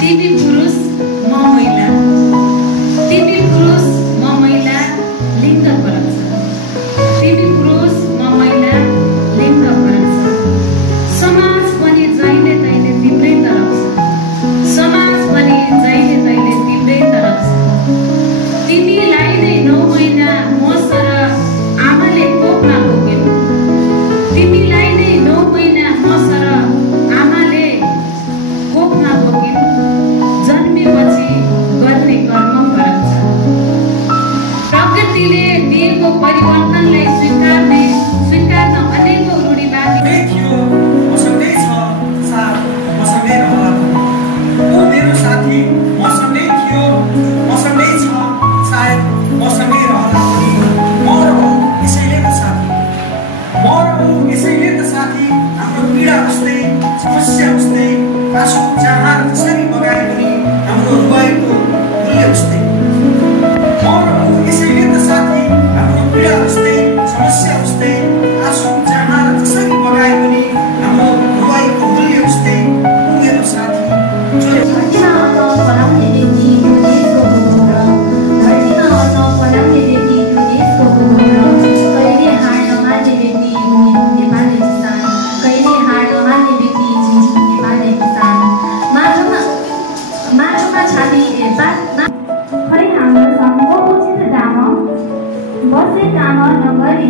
तिमी पुरुष म महिला, तिमी पुरुष म महिला, लिङ्ग फरक छ। तिमी पुरुष म महिला, लिङ्ग फरक छ। समाज पनि जहिले तहिले तिम्रै तरफ छ। समाज पनि जहिले तहिले तिम्रै तरफ छ। तिमीलाई नै 9 महिना म सर आमाले कोखमा बोकिन्। तिमीलाई नै 9 महिना म सर आमाले कोखमा बोकिन्। जन्मेपछि गर्ने कर्म फरक छ। प्रकृतिले दिएको परिवर्तनलाई स्वीकार्न अनेकौं रूढिवादी थियो, मसँगै छ, साथ मसँगै रहला। ऊ मेरो साथी मसँगै थियो, मसँगै छ, सायद मसँगै रहला पनि। म र ऊ यसैले त साथी, म र ऊ यसैले त साथी। हाम्रो पीडा उस्तै, समस्या उस्तै, आँसु चाहना जसरी बगाए पनि हाम्रो रुवाईको मूल्य उस्तै। म र ऊ यसैले त साथी, हाम्रो पीडा उस्तै, समस्या उस्तै, आँसु चाहना जसरी बगाए पनि हाम्रो रुवाईको मूल्य उस्तै। ऊ मेरो साथी धरतीमा अन्न फलाउने व्यक्ति त्यो देशको हो र धरतीमा अन्न फलाउने व्यक्ति त्यो देशको हो र कहिले हार नमान्ने व्यक्ति नेपाली किसान, कहिले हार नमान्ने व्यक्ति नेपाली किसान। माटोमा छाती खै हाम्रो सम्भव उचित दाम बसे काम नगरी